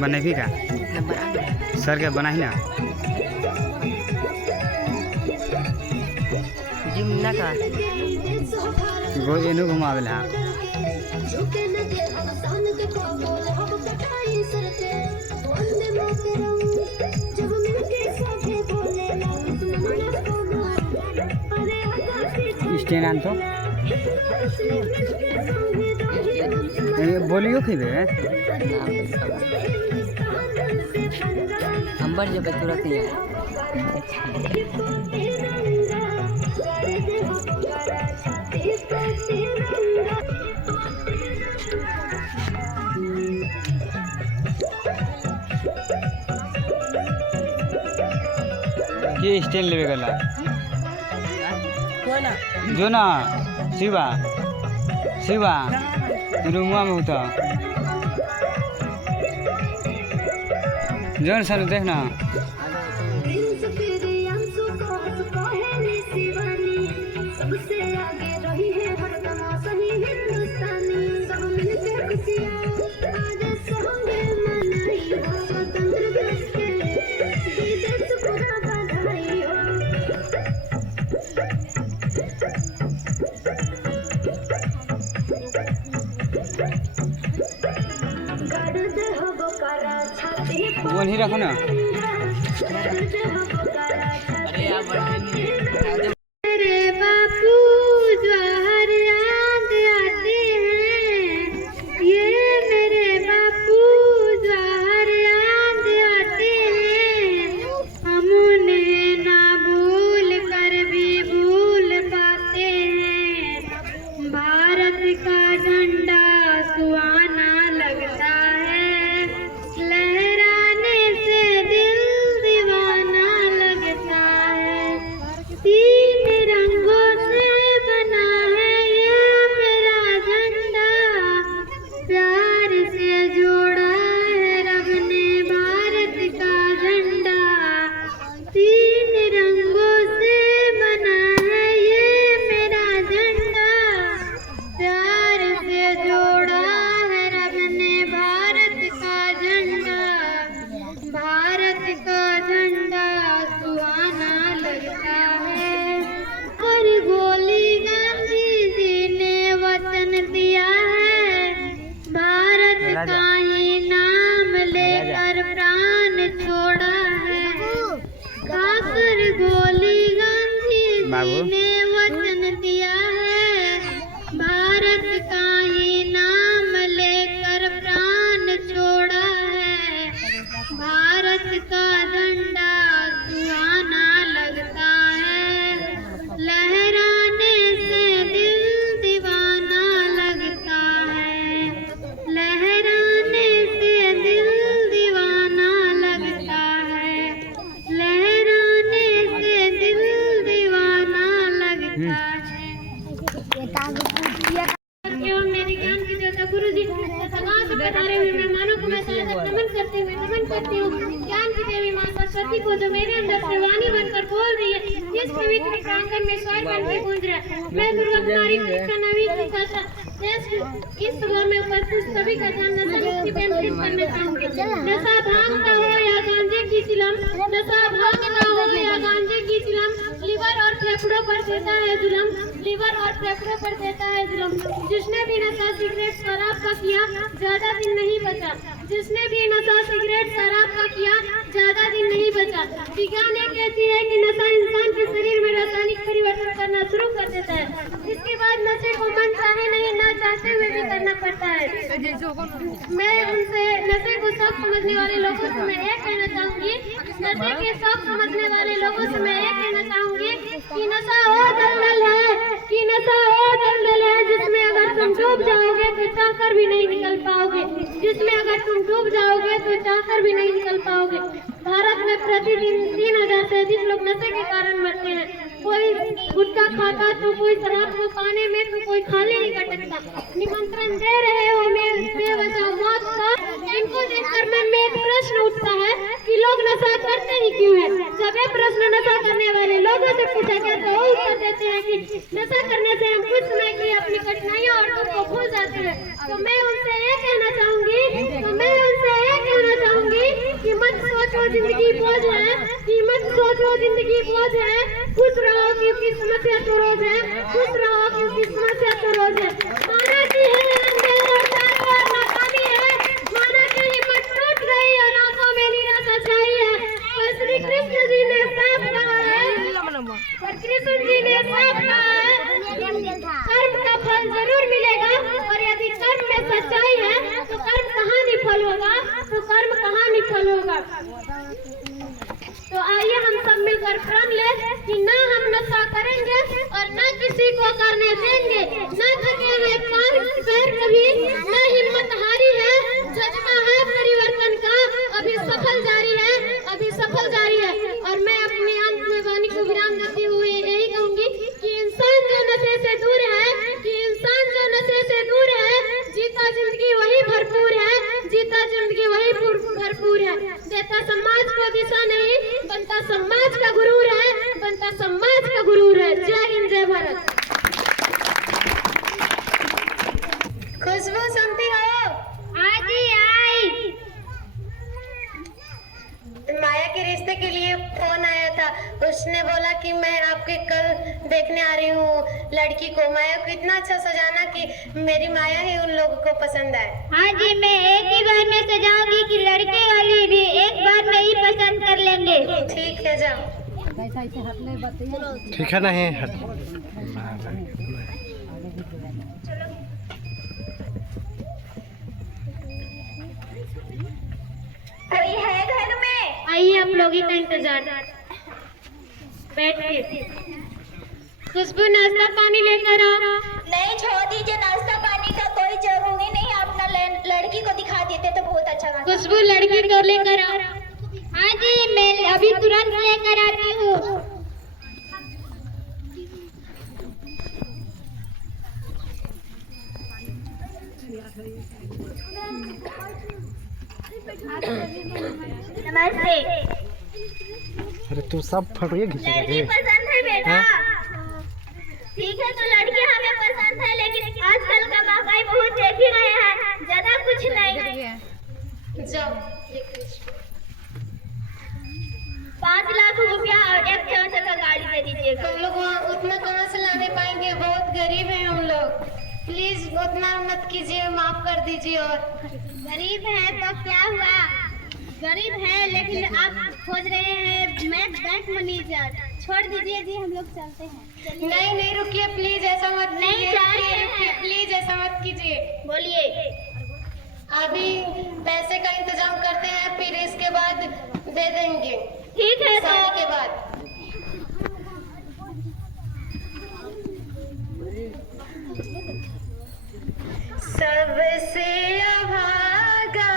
बने भी का सर के बना ही ना जिमना का गो एनु घुमावेला स्टैंड आन तो बोलियो खिबे अंबर जब तुरंत ही ये स्टैंड लेवे गला जो ना शिवा शिवा रूमा में होता जोन सन देखना वही रखो ना ने वचन दिया है, भारत का ही नाम लेकर प्राण छोड़ा है। भारत का झंडा सुहाना लगता है, लहराने से दिल दीवाना लगता है, लहराने से दिल दीवाना लगता है, लहराने से दिल दीवाना लगता है। मेरे ज्ञान के देवता गुरु जी बता हुए मेहमानों को मैं नमन करती हूँ। ज्ञान की देवी माँ सरस्वती को जो मेरे अंदर से वाणी बनकर बोल रही है, इस पवित्र प्रांगण में स्वर बन के गूंज रहा है। मैं दुर्गा कुमारी कृष्णा नवीन भाषा इस सभा में उपस्थित सभी का ध्यान मुक्ति पे अंकित करना चाहूंगी। नशा भांग का हो या गांजे की चिलम, नशा भांग का हो या गांजे की चिलम, लिवर और फेफड़ों पर देता है जुलम, लिवर और फेफड़ों पर देता है जुलम। जिसने भी नशा सिगरेट शराब का किया ज्यादा दिन नहीं बचा, जिसने भी नशा सिगरेट शराब का किया ज्यादा दिन नहीं बचा। विज्ञान ये कहती है कि नशा इंसान के शरीर में रासायनिक परिवर्तन करना शुरू कर देता है। इसके बाद नशे को मन चाहे नहीं ना चाहते हुए भी करना पड़ता है। मैं उनसे नशे को शौक समझने वाले लोगों से मैं ये कहना चाहूंगी, नशे के शौक समझने वाले लोगों से मैं ये कहना चाहूंगी कि नशा वो दलदल है, कि नशा वो दलदल है जिसमें अगर तुम डूब जाओगे तो चाहकर भी नहीं निकल पाओगे, जिसमें अगर तुम डूब जाओगे तो चाहकर भी नहीं निकल पाओगे। भारत में प्रतिदिन 3000 से अधिक लोग नशे के कारण मरते हैं। कोई गुटखा खाता तो कोई शराब को पाने में तो कोई खाली नहीं कटकता। निमंत्रण दे रहे हो मैं बेवजह मौत का। इनको देखकर मन में एक प्रश्न उठता है नशा करते ही क्यों है? जब ये प्रश्न नशा करने वाले लोगों से पूछा गया तो वो उत्तर देते हैं कि नशा करने से हम कुछ समय की अपनी कठिनाइयों और दुख को भूल जाते हैं। तो मैं उनसे ये कहना चाहूंगी कि मत सोचो जिंदगी बोझ है, खुश रहो क्योंकि समस्या तो रोज है, माना की है अंधेर और चारों ओर नाकामी है, माना की हिम्मत टूट गई और आंखों में निराशा छाई है। पर श्री कृष्ण जी ने साफ कहा है, कर्म का फल जरूर मिलेगा, और यदि कर्म में सच्चाई है तो कर्म कहाँ निफल होगा। तो आइए हम सब मिलकर प्रण लें कि ना हम नशा करेंगे और ना किसी को करने देंगे, ना थके हुए पैर कभी, ना हिम्मत हारी है, जज्बा है परिवर्तन का, अभी सफल जारी है। और मैं अपनी अंत में वाणी को विराम देती हुए यही कहूंगी कि इंसान जो नशे से दूर है, जीता जिंदगी वही भरपूर है, देता समाज को दिशा नहीं, बनता समाज का गुरूर है। जय हिंद, जय भारत। खुशबू सुनती हो? आज ही आई। माया के रिश्ते के लिए फोन आया था, उसने बोला कि मैं आपके कल देखने आ रही हूँ लड़की को। माया को इतना अच्छा सजाना कि मेरी माया ही उन लोगों को पसंद आए। हाँ जी, मैं एक ही बार में सजाऊंगी कि लड़के वाली भी एक बार में ही पसंद कर लेंगे। ठीक है, जाओ। ठीक है, नहीं कोई है घर में? आइए, आप लोग ही का इंतजार। बैठिए। खुशबू, नाश्ता पानी लेकर आओ। नहीं, छोड़ दीजिए, नाश्ता पानी का कोई जरूरी नहीं, अपना लड़की को दिखा देते तो बहुत अच्छा था। खुशबू, लड़की को लेकर आओ। हाँ जी, मैं अभी तुरंत लेकर आती हूँ। नमस्ते। अरे तू सब फोटो खींचेगा? लड़की पसंद है बेटा? ठीक है, तो लड़की हमें पसंद है, लेकिन आजकल का महंगाई बहुत देख ही रहे हैं, ज्यादा कुछ नहीं। जाओ। 5 लाख रुपया और एक 4 चक्का गाड़ी दे दीजिएगा। हम लोग वहाँ उतना कहाँ से लाने पाएंगे? बहुत गरीब हैं हम लोग, प्लीज उतना मत कीजिए, माफ कर दीजिए। और गरीब है तो क्या हुआ? गरीब है लेकिन आप खोज रहे हैं बैंक मैनेजर। छोड़ दीजिए जी, हम लोग चलते हैं। नहीं, रुकिए प्लीज, ऐसा मत नहीं, कीजिए, प्लीज ऐसा मत कीजिए। बोलिए। अभी पैसे का इंतजाम करते हैं, फिर इसके बाद दे देंगे। ठीक है, शादी के बाद। सबसे अभागा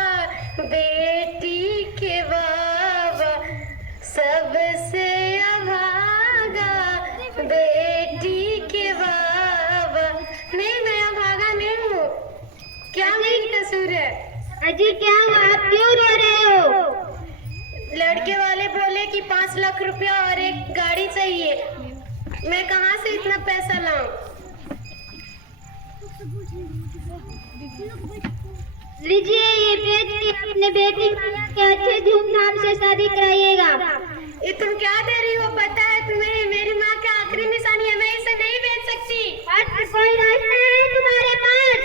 बेटी के बाबा, सबसे अभागा बेटी के बाबा। नहीं, मैं अभागा नहीं हूँ। क्या मेरी कसूर है? अजी क्या हुआ, आप क्यों रो रहे हो? लड़के वाले बोले कि 5 लाख रुपया और एक गाड़ी चाहिए। मैं कहाँ से इतना पैसा लाऊं? लीजिए, ये बेच के अपने बेटी के अच्छे धूमधाम से शादी कराइएगा। ये तुम क्या दे रही हो? पता है तुम्हें मेरी माँ की आखिरी निशानी है, मैं इसे नहीं बेच सकती। कोई रास्ता है तुम्हारे पास?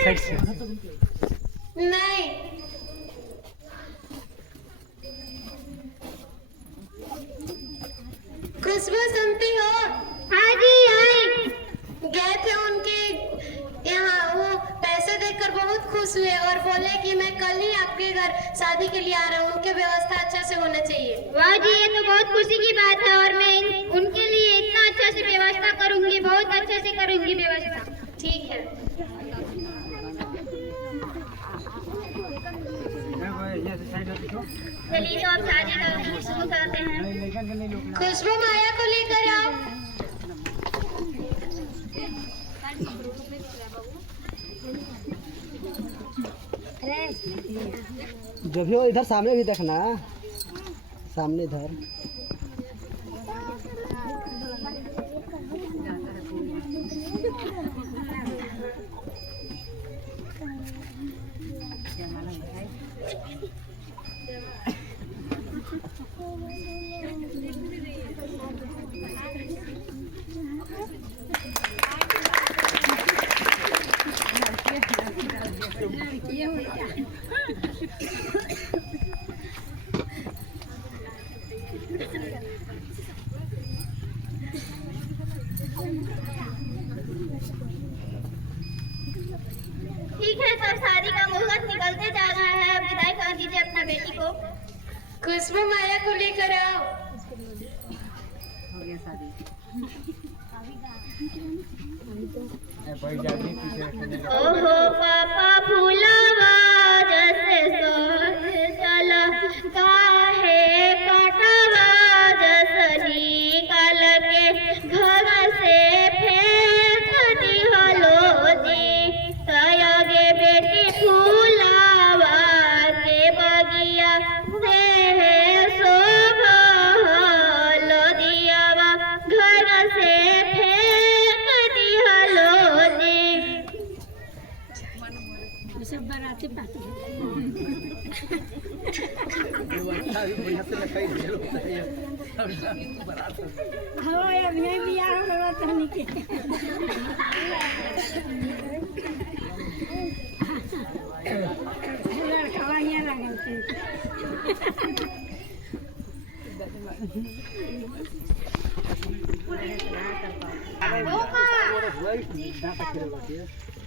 नहीं। खुशबू सुनती हो? हाँ जी, आई। गए थे उनके यहाँ, वो पैसे देकर बहुत खुश हुए और बोले कि मैं कल ही आपके घर शादी के लिए आ रहा हूँ, उनकी व्यवस्था अच्छा से होना चाहिए। वाह जी, ये तो बहुत खुशी की बात है, और मैं उनके लिए इतना अच्छा से व्यवस्था करूंगी, बहुत अच्छे से करूंगी व्यवस्था। ठीक है। चलिए, तो अब शादी का शुरू करते हैं। खुशबू, माया को लेकर आओ। जब भी हो इधर सामने भी देखना। सामने धर। ठीक है सर, शादी का मुहूर्त निकलते जा रहा है, अब विदाई कर दीजिए अपना बेटी को। खुशबू माया को लेकर आओ। हो गया शादी। ओहो पापा फूलावा जैसे सोच चला, काहे काटावा जैसे निकाल के घर से फेंक दिहलो जी। सयागे बेटी फूलावा के बगिया से शोभा दियावा, घर से फेंक दिहलो जी। सब बाराती पार्टी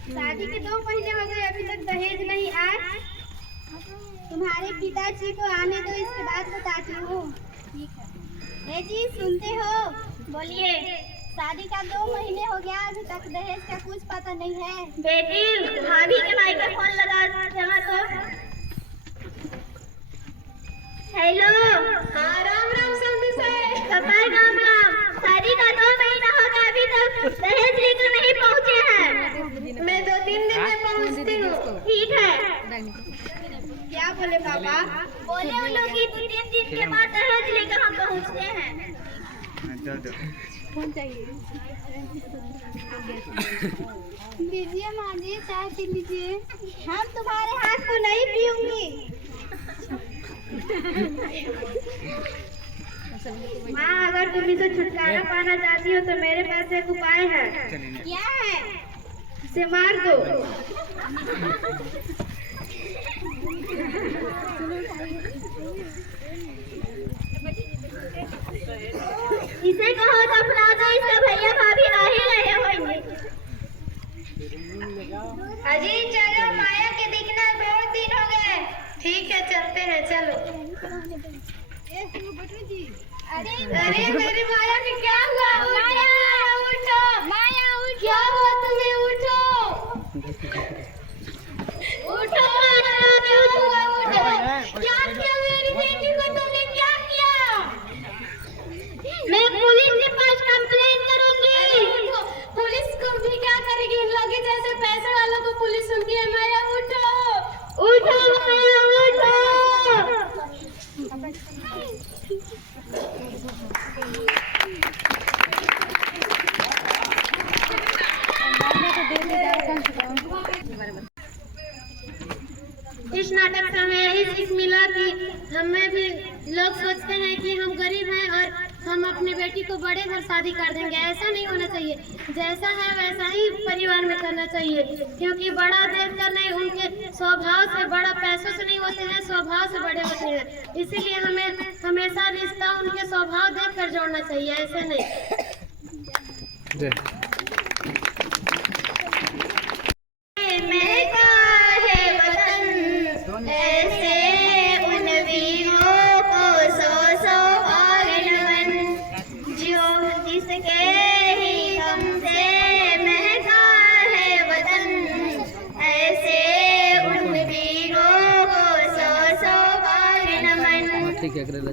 शादी के 2 महीने हो गए, अभी तक दहेज नहीं आए। तुम्हारे पिताजी को आने दो, इसके बाद बताती हूँ। ए जी सुनते हो? बोलिए। शादी का 2 महीने हो गया, अभी तक दहेज का कुछ पता नहीं है। बेटी भाभी के भाई का फोन लगा जमा तो। हेलो। हाँ राम राम समझी साहब। राम राम। शादी का 2 महीना हो गया, अभी तक दहेज लेकर नहीं पहुँचे हैं। मैं 2-3 दिन में पहुँचती हूँ। ठीक है। क्या बोले पापा? बोले उन लोग कि 3 दिन के बाद दहेज लेकर हम पहुँचते हैं। दीजिए माँ जी, चाय पी लीजिए। हम तुम्हारे हाथ को नहीं पीऊंगी। माँ अगर तुम इसे छुटकारा पाना चाहती हो तो मेरे पास एक उपाय है। क्या है? इसे मार दो। इसे कहो तो अपना दो, इसका भैया भाभी आ ही रहे होंगे। अजी चलो, माया के दिखना बहुत दिन हो गए। ठीक है चलते हैं, चलो। अरे मेरी माया ने क्या हुआ? माया उठो, माया उठो। क्या हुआ तुम्हें? उठो उठो उठो। क्या किया मेरी बेटी को? तुमने क्या किया? मैं पुलिस के पास कंप्लेंट करूंगी। पुलिस को भी क्या करेगी? इन लोग जैसे पैसे वालों को पुलिस सुनती है। माया उठो उठो माया उठो। इस नाटक से हमें यही सीख मिला कि हमें भी लोग सोचते हैं कि हम गरीब हैं और हम अपनी बेटी को बड़े घर शादी कर देंगे। ऐसा नहीं होना चाहिए। जैसा है वैसा ही परिवार में करना चाहिए, क्योंकि बड़ा देखकर नहीं, उनके स्वभाव से, बड़ा पैसों से नहीं होते हैं, स्वभाव से बड़े होते हैं। इसीलिए हमें हमेशा रिश्ता उनके स्वभाव देखकर जोड़ना चाहिए, ऐसे नहीं।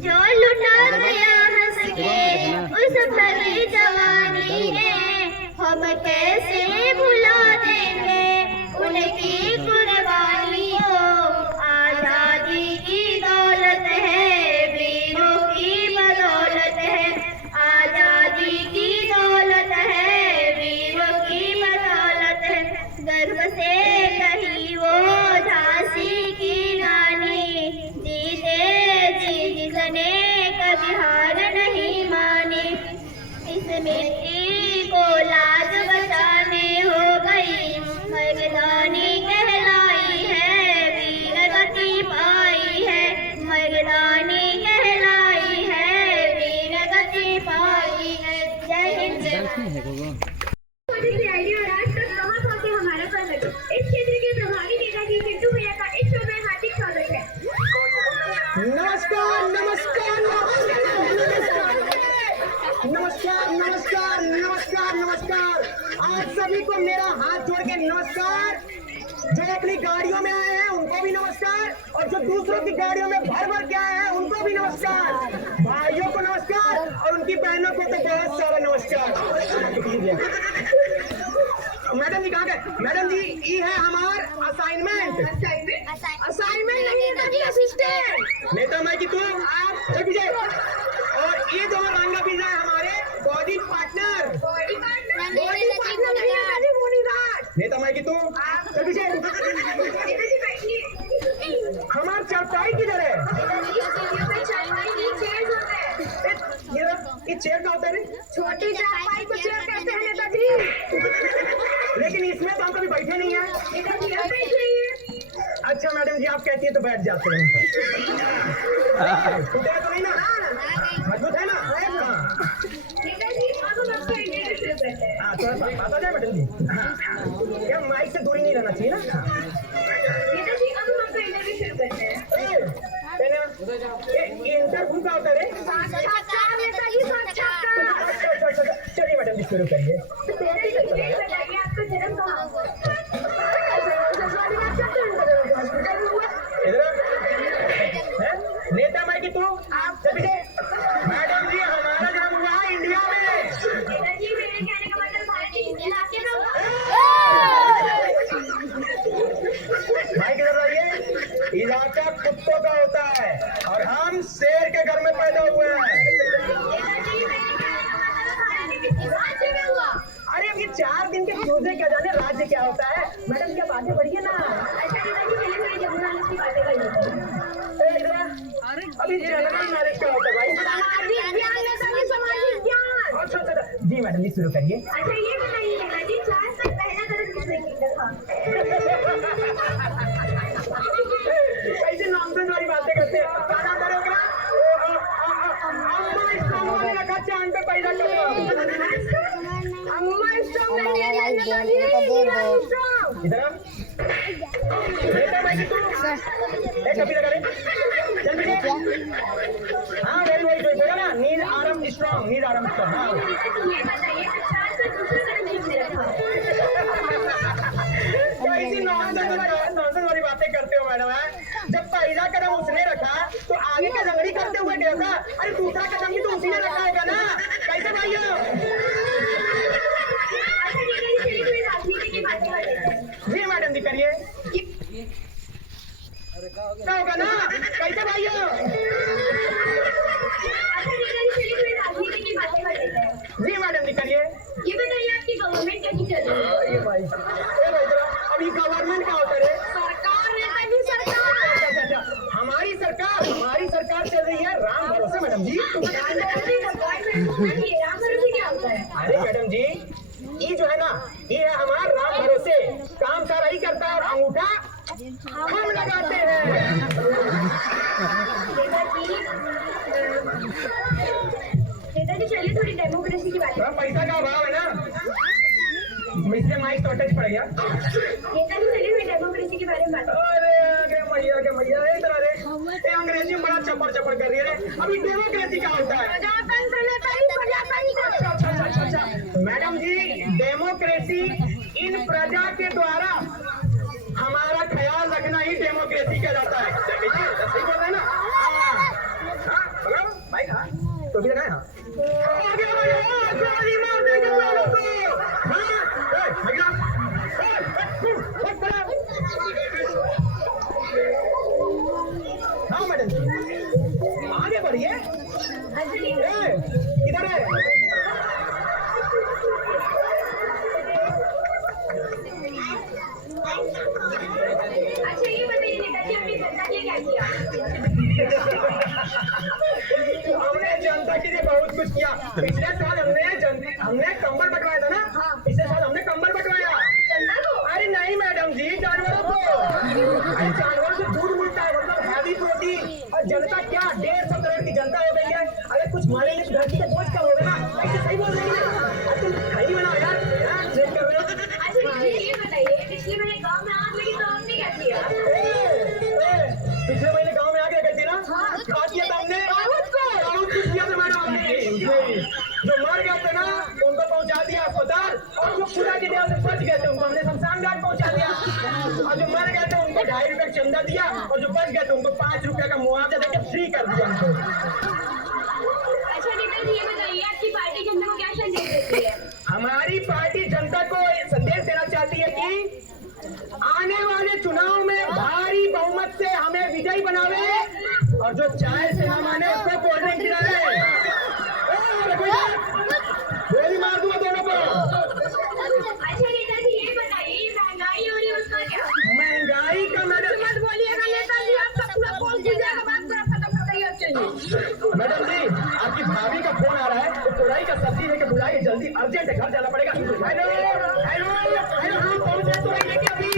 जो लुटा गया हंस के उस भरी जवानी में, हम कैसे भुला देंगे उनकी कुर्बानी को। आजादी की दौलत है वीरों मिट्टी को लाज बचाने हो गई, मर्दानी कहलाई है, वीर गति पाई है, मर्दानी कहलाई है, वीर गति पाई है। जय हिंद। आइडिया और आज तक कहाँ पहुँचे हमारा पहले इस क्षेत्र के प्रभारी नेताजी चिट्टू भैया का इस शो में हार्दिक स्वागत है। नमस्कार नमस्कार नमस्कार नमस्कार नमस्कार नमस्कार। आप सभी को मेरा हाथ जोड़ के नमस्कार। जो अपनी गाड़ियों में आए हैं उनको भी नमस्कार, और जो दूसरों की गाड़ियों में भर भर के आए हैं उनको भी नमस्कार। भाइयों को नमस्कार और उनकी बहनों को तो बहुत सारा नमस्कार। मैडम जी कहाँ गए? मैडम जी ये है हमार असाइनमेंट। असाइनमेंट नहीं नेताजी, असिस्टेंट। नेता मैं कि तू आप चल पीछे। और ये जो रंगा पिज़्ज़ा है हमारे बॉडी पार्टनर। नेता मैं कि तू चल पीछे। हमार चारपाई किधर है? ये चेयर का होता है? छोटी चारपाई को चेयर कहते हैं नेताजी। लेकिन इसमें तो हम कभी बैठे नहीं है। अच्छा मैडम जी आप कहती है तो बैठ जाते हैं। टूटेगा तो नहीं ना? मजबूत है ना? हाँ थोड़ा सा बात आ जाए मैडम जी। क्या माइक से दूरी नहीं रहना चाहिए ना? इंटरव्यू का होता है? चलिए मैडम जी शुरू करिए। आपका जन्म कहाँ हुआ? नेता मैं कि तू आप मैडम जी हमारा जन्म हुआ है इंडिया में। नेताजी मेरे कहने का मतलब भारतीय इलाके में हुआ। भाई किधर रहिए? इलाका कुत्तों का होता है और हम शेर के घर में पैदा हुए हैं। राज्य में हुआ। अरे अब ये 4 दिन के चूजे क्या जाने राज्य क्या होता है। मैडम क्या बातें बढ़िए ना। अभी जनरल नॉलेज क्या होता है भाई? अच्छा जी मैडम जी शुरू करिए। अच्छा ये बताइए नेताजी 4 साल पहला कदम किसने किया था? ऐसे नॉनसेंस वाली बातें करते हैं। क्या नाम था ओकरा? अम्मा स्ट्रॉन्ग ने रखा चांद पे पैदा कर। अम्मा स्ट्रॉन्ग नहीं इधर बेटा भाई तू एक कभी लगा रे चल बेटे। हाँ वेरी वेरी गुड बोला ना नीड आराम स्ट्रॉन्ग नीड आराम स्ट्रॉन्ग। हाँ ये बताइए 4 साल दूसरे कदम किसने रखा? कैसी नॉनसेंस वाली बातें करते हो मैडम? जब पहला कदम उसने रखा तो आगे का जंगली करते हुए देखा। अरे दूसरा कदम भी तो उसी ने रखा होगा ना। कैसे भाइयों? राजनीति की बातें कर लेते हैं। जी मैडम जी करिए। क्या होगा ना? कैसे भाइयों? राजनीति की बातें कर लेते हैं। जी मैडम जी करिए। ये बताइए आपकी गवर्नमेंट कैसी चल रही है? अभी गवर्नमेंट क्या होता है? सरकार नेताजी सरकार। अच्छा हमारी सरकार चल रही है राम भरोसे मैडम जी। राम भरोसे क्या होता है? अरे मैडम जी ये जो है ना ये है हमारा राम भरोसे। काम सारा ही करता है और अंगूठा हम लगाते हैं। नेताजी चलिए थोड़ी डेमोक्रेसी की बात थोड़ा पैसा का अभाव है ना इसलिए माइक शॉर्टेज पड़ गया। नेताजी चलिए थोड़ी डेमोक्रेसी के बारे में बात अरे मैया इधर अरे ये अंग्रेजी में बड़ा चपड़ कर रही है। अभी डेमोक्रेसी क्या होता है? अच्छा मैडम जी डेमोक्रेसी इन प्रजा के द्वारा हमारा ख्याल रखना ही डेमोक्रेसी कहलाता है। सही बोल रहे हैं ना? हाँ भाई हाँ तो भी लगाए। हाँ हाँ मैडम जी आगे बढ़िए। इधर है। अच्छा ये बताइए नेताजी आपने जनता के लिए क्या किया? 150 करोड़ की जनता हो गई है, अगर कुछ हमारे लिए धरती का बोझ कम होगा ना, ऐसे सही बोल रही है। तुम खड़ी बनाओ यार, चेक कर रहे हो। अच्छा ये बताइए, पिछले महीने गांव में आग लगी तो आपने क्या किया? पिछले महीने गांव में आग लगी थी ना, क्या किया था हमने? कुछ किया था मैडम हमने। जो मर गए थे ना उनको पहुंचा दिया अस्पताल, और जो खुदा की दया से बच गए थे उनको हमने शमशान घाट पहुंचा दिया, और जो मर गए थे उनको 2.5 रुपए चंदा दिया, और जो बच गए थे उनको 5 रुपए का मुआवजा देकर फ्री कर दिया हमको। अच्छा नेता जी ये बताइए, आपकी पार्टी जनता को क्या संदेश देती है? हमारी पार्टी जनता को ये संदेश देना चाहती है कि आने वाले चुनाव में भारी बहुमत से हमें विजयी बनावे, और जो चाय से ना माने उसको कोल्ड ड्रिंक पिलावे। गोली मार दूंगा दोनों को। अच्छा नेताजी ये बताइए, महंगाई हो रही है उसका क्या? महंगाई का मैडम मत बोलिएगा नेताजी, आपका पूरा कॉल जाएगा, बात पूरा खत्म कर रही है। मैडम जी, आपकी भाभी का फोन आ रहा है, तो तुरई का सब्जी लेके बुलाइए, जल्दी अर्जेंट है, घर जाना पड़ेगा। हेलो हेलो हेलो, हाँ कौन सा तुरई लेके अभी?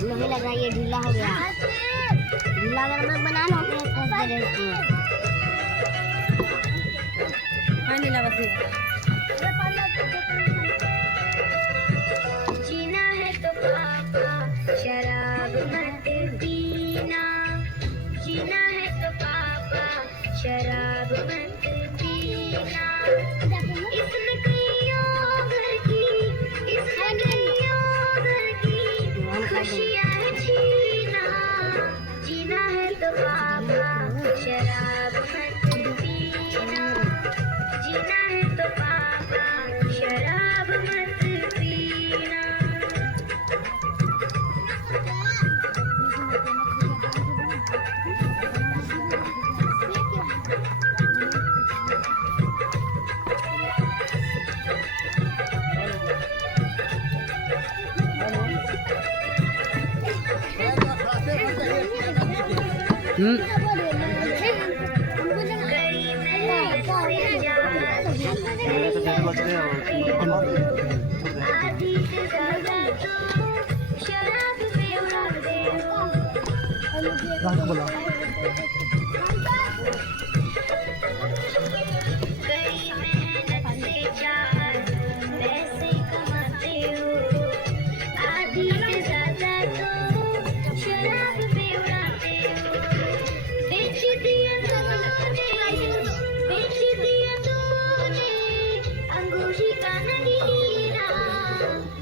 नहीं लग रहा, ये ढीला हो गया। ढीला अगर मैं बना लो तो जीना है तो पापा शराब मत पीना, जीना है तो पापा शराब मत पीना। इसमें कईयों घर की, इसमें कईयों घर की खुशियाँ है जीना, जीना है तो पापा शराब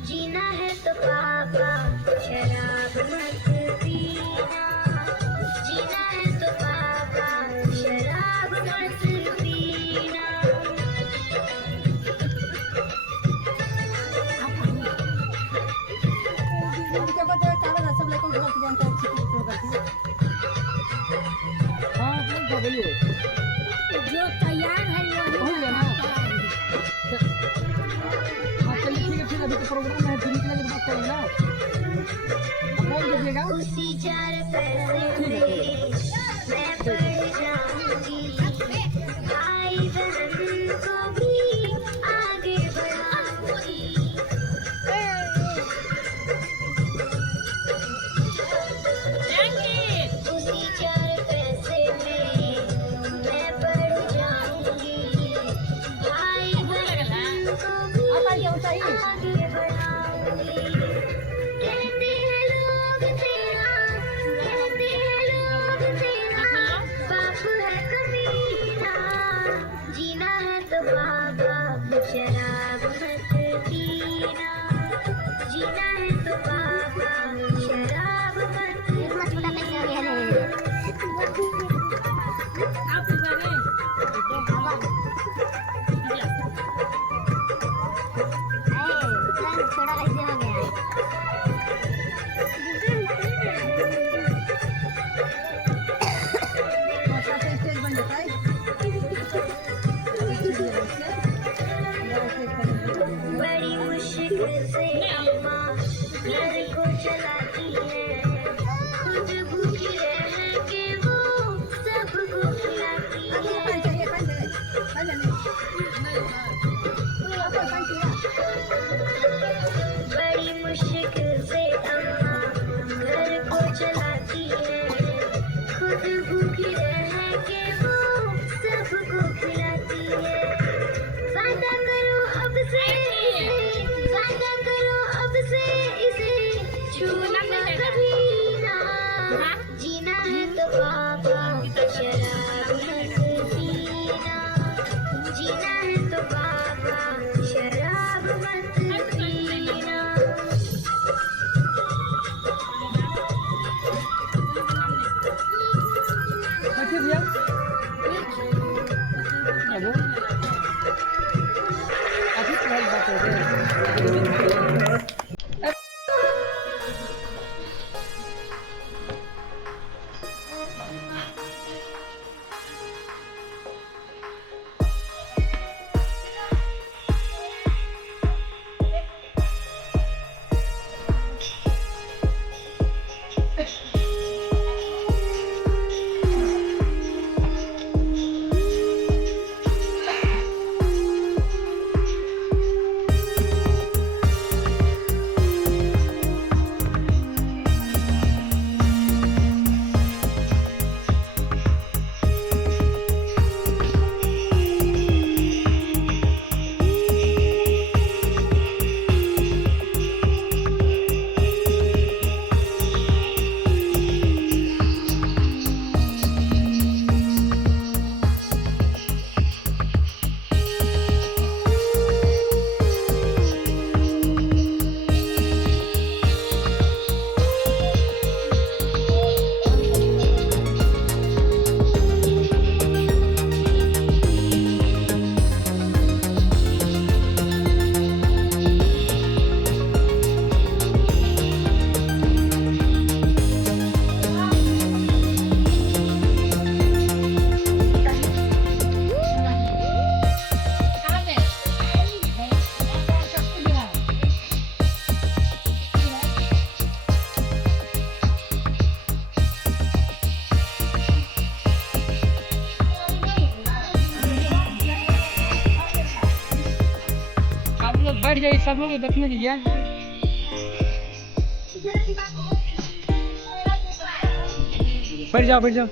जीना है तो पापा शराब मत पीना, जीना है तो पापा शराब मत पीना। जो तैयार है वो फिर अभी तो प्रोग्राम है, फिर निकलने के बाद करेंगे ना, अब बोल दीजिएगा। उसी चार पैसे मैं बढ़ जाऊंगी, भाई बहन को भी आगे बढ़ाऊंगी। उसी चार पैसे में मैं बढ़ जाऊंगी, भाई बहन को भी आगे बढ़ाऊंगी। कहते हैं लोग तेरा, कहते हैं लोग तेरा बाप है कमीना, जीना है तो बाबा शराब मत पीना, जीना है तो बाबा शराब मत छोटा कैसे हो गया रे? आप बने छोटा कैसे हो गया? स्टेज बन जाता है। बड़ी मुश्किल से अम्मा घर को चलाती है, खुद भूखी रह के वो सबको खिलाती है। बड़ी मुश्किल से अम्मा घर को चलाती है, खुद भूखी रह के वो सबको खिलाती है। वादा करो अब से इसे, वादा करो अब से इसे छूना कभी ना, जीना है तो पापा शराब मत पीना, जीना है तो पापा शराब मत पीना। बैठिए भैया। हेलो, अभी क्या बात हो रही है? बैठ जाइए, सब लोग बैठने दीजिए। बैठ जाओ, बैठ जाओ।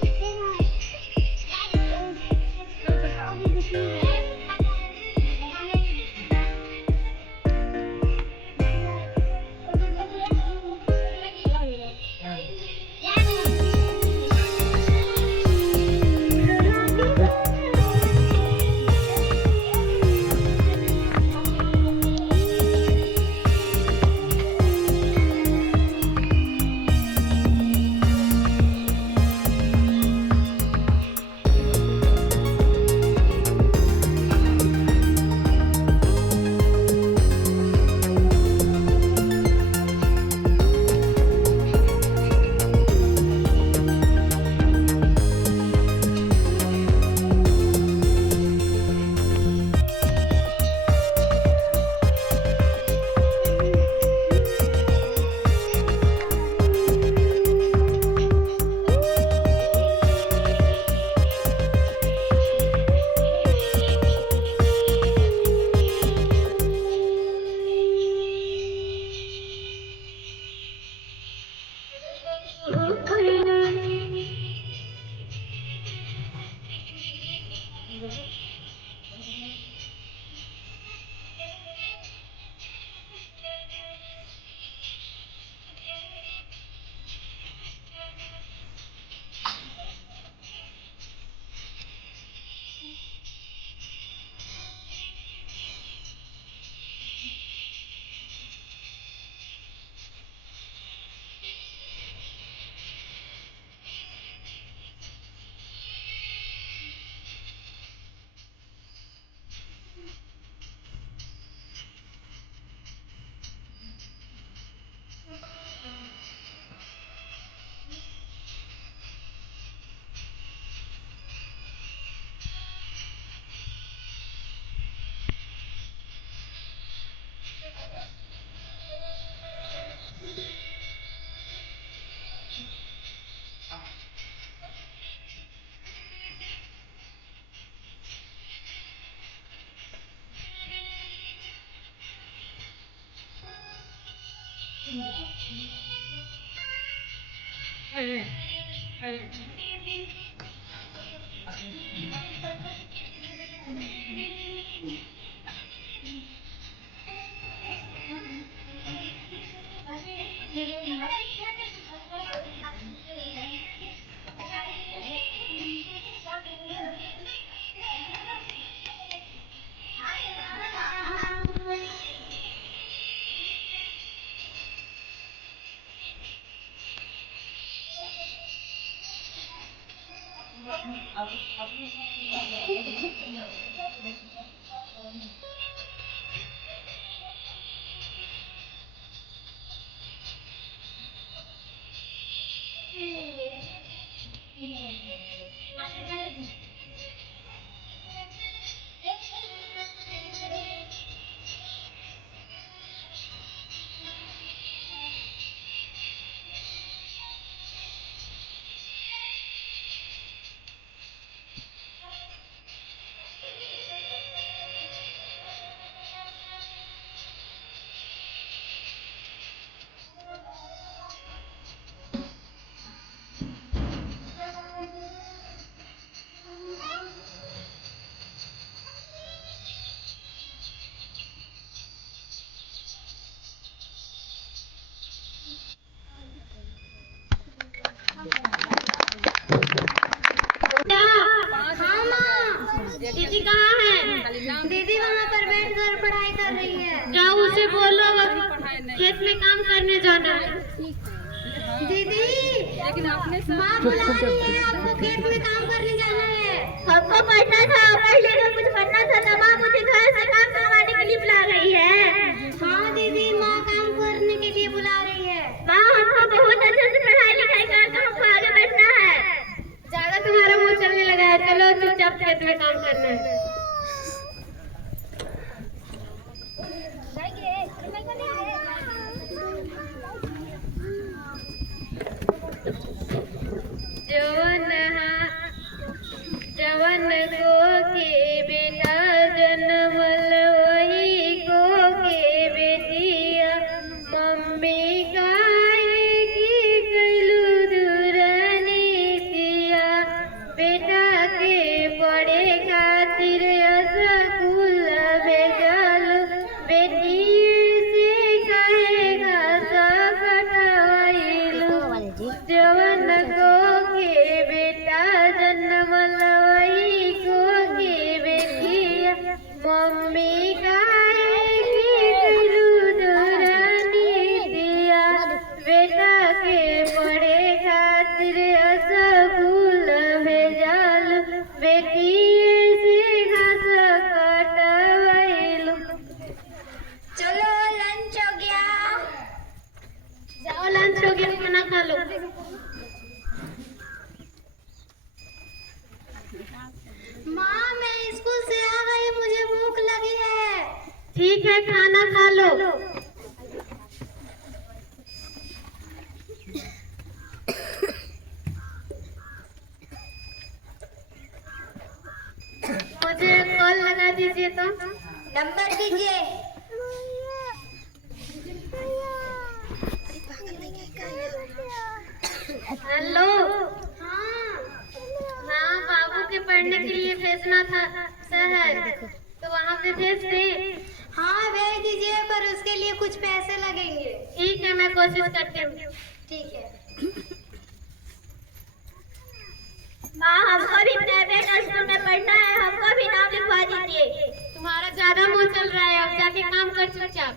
दीदी कहाँ है? दीदी वहाँ पर बैठकर पढ़ाई कर रही है। जाओ उसे बोलो खेत में काम करने जाना है। दीदी माँ बुला रही है, आपको खेत में काम करने जाना है। हमको पढ़ना था, पहले तो कुछ पढ़ना था ना माँ, मुझे घर से काम करवाने के लिए बुला रही है। हाँ दीदी, माँ काम करने के लिए बुला रही है। माँ हमको बहुत अच्छे से पढ़ाई लिखाई कर तो हमको आगे बढ़ना है। ज्यादा तुम्हारा मुँह चलने लगा है, चलो चुपचाप खेत में काम करना है। जवन को के बेटा जन्मल वही को के बेटी से घास कटवैलू। चलो लंच हो गया। जाओ लंच हो गया, खाना खा लो। माँ मैं स्कूल से आ गई, मुझे भूख लगी है। ठीक है, खाना खा लो। मुझे कॉल लगा दीजिए तो। नंबर दीजिए। हेलो। हाँ हाँ, बाबू के पढ़ने के लिए भेजना था शहर, तो वहाँ पे भेज दे। हाँ भेज दीजिए, पर उसके लिए कुछ पैसे लगेंगे। ठीक है, मैं कोशिश करती हूँ। ठीक है। माँ, हमको भी प्राइवेट स्कूल में पढ़ना है, हमको भी नाम लिखवा दीजिए। तुम्हारा ज्यादा मुंह चल रहा है, अब जाके काम कर चुपचाप।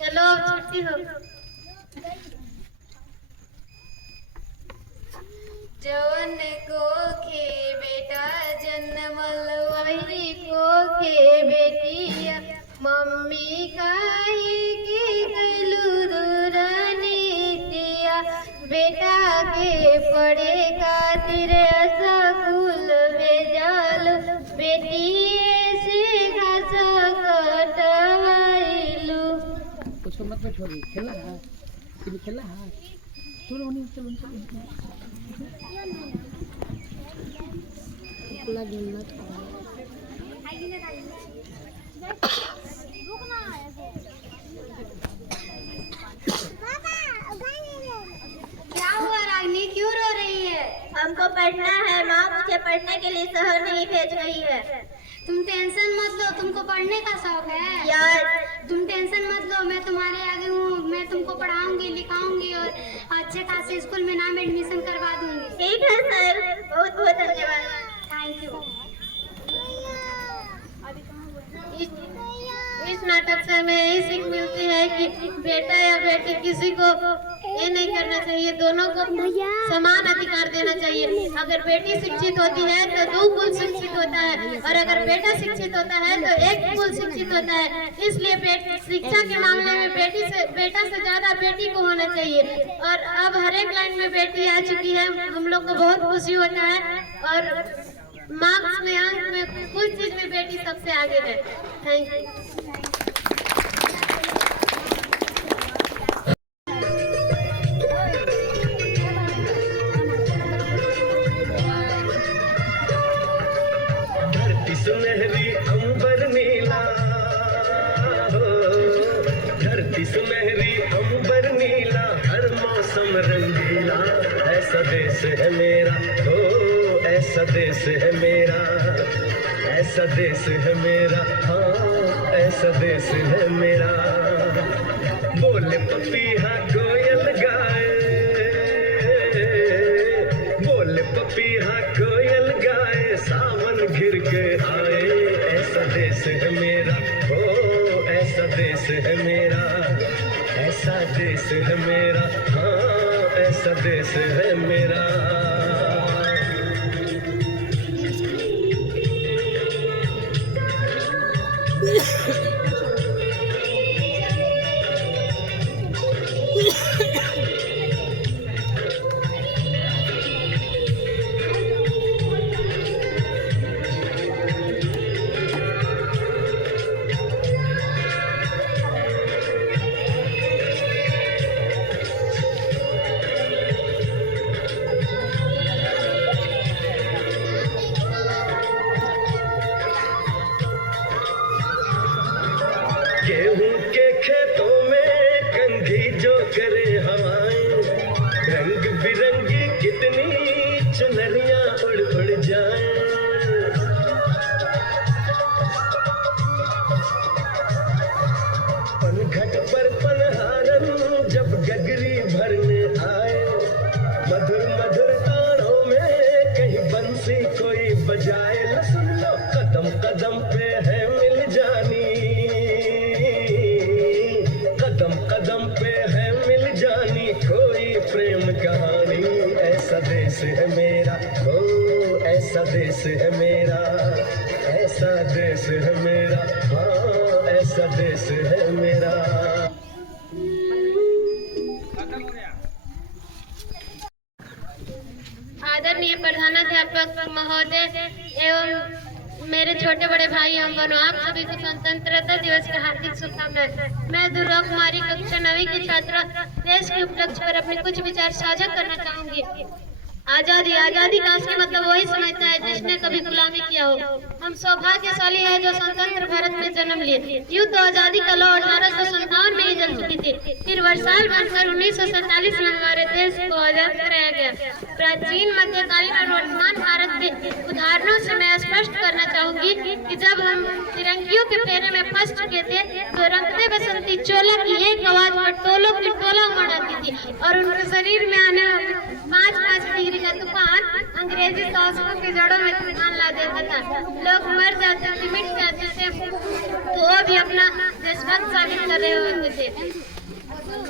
चलो छुट्टी हो। जवन को के बेटा जन्मल वही को के बेटिया, मम्मी काहे के गलू दूरनीतिया। बेटा के पढ़े खातिर स्कूल भेजल, बेटी से घास कटवैलू। उसको मत में छोड़िए, खेलना है, खेलना है। चलो नहीं, चलो क्या हुआ रागिनी, क्यों रो रही है? हमको पढ़ना है माँ, मुझे पढ़ने के लिए शहर नहीं भेज रही है। तुम टेंशन मत लो, तुमको पढ़ने का शौक है यार। तुम टेंशन मत लो, मैं तुम्हारे आगे हूँ। मैं तुमको पढ़ाऊंगी, लिखाऊंगी और अच्छे खासे स्कूल में नाम एडमिशन करवा दूंगी। ठीक है सर, बहुत बहुत धन्यवाद। Thank you. इस नाटक से हमें यही सीख मिलती है कि बेटा या बेटी किसी को ये नहीं करना चाहिए, दोनों को समान अधिकार देना चाहिए। अगर बेटी शिक्षित होती है तो दो कुल शिक्षित होता है, और अगर बेटा शिक्षित होता है तो एक कुल शिक्षित होता है। इसलिए शिक्षा के मामले में बेटा से ज्यादा बेटी को होना चाहिए। और अब हर एक लाइन में बेटी आ चुकी है, हम लोग को बहुत खुशी होता है। और मार्क्स में, अंक में, कुछ चीज में बेटी सबसे आगे है। Thank you. सुनहरी अंबर नीला हो, धरती सुनहरी अंबर नीला, हर मौसम रंगीला। ऐसा देश है मेरा हो, ऐसा देश है मेरा, ऐसा देश है मेरा, हाँ ऐसा देश है मेरा। बोले पपीहा कोयल गाए, बोले पपीहा कोयल गाए, सावन घिर के आए। ऐसा देश है मेरा हो, ऐसा देश है मेरा, ऐसा देश है मेरा, हाँ ऐसा देश है मेरा। गेहूं के खेतों में कंघी जो करे हवाएं, रंग बिरंगी कितनी चुनरियां उड़ उड़ जाएं। पनघट पर पनहारन जब गगरी भरने आए, मधुर मधुर तारों में कहीं बंसी कोई बजाए। सुन लो कदम कदम पे है मिल जाए। देश है मेरा, ओ ऐसा देश है मेरा, ऐसा देश है मेरा, हाँ ऐसा देश है मेरा। आदरणीय प्रधानाध्यापक महोदय एवं मेरे छोटे बड़े भाई एवं बहनों, आप सभी को स्वतंत्रता दिवस की हार्दिक शुभकामनाएं। मैं दुर्गा कुमारी कक्षा 9वीं की छात्रा देश के उपलक्ष्य पर अपने कुछ विचार साझा करना चाहूंगी। आजादी आजादी का असली मतलब वही समझता है जिसने कभी गुलामी किया हो। हम सौभाग्यशाली है जो स्वतंत्र भारत में जन्म लिए। युद्ध आजादी का लौ 1857 में ही जल चुकी थी। फिर वर्षाल बनकर 1947 में हमारे देश को आजाद कराया गया। प्राचीन, मध्यकालीन और वर्तमान भारत के उदाहरणों से मैं स्पष्ट करना चाहूंगी कि जब हम फिरंगियों के फेरे में फंस चुके थे तो रंगते बसंती चोला की एक आवाज पर टोलों की टोला उमड़ आती थी और उनके शरीर में आने 5-5 डिग्री का तूफान अंग्रेजी शासकों की जड़ों में तूफान ला देता था। लोग मर जाते थे, मिट जाते थे, तो वो भी अपना देशभक्त साबित कर रहे होते थे।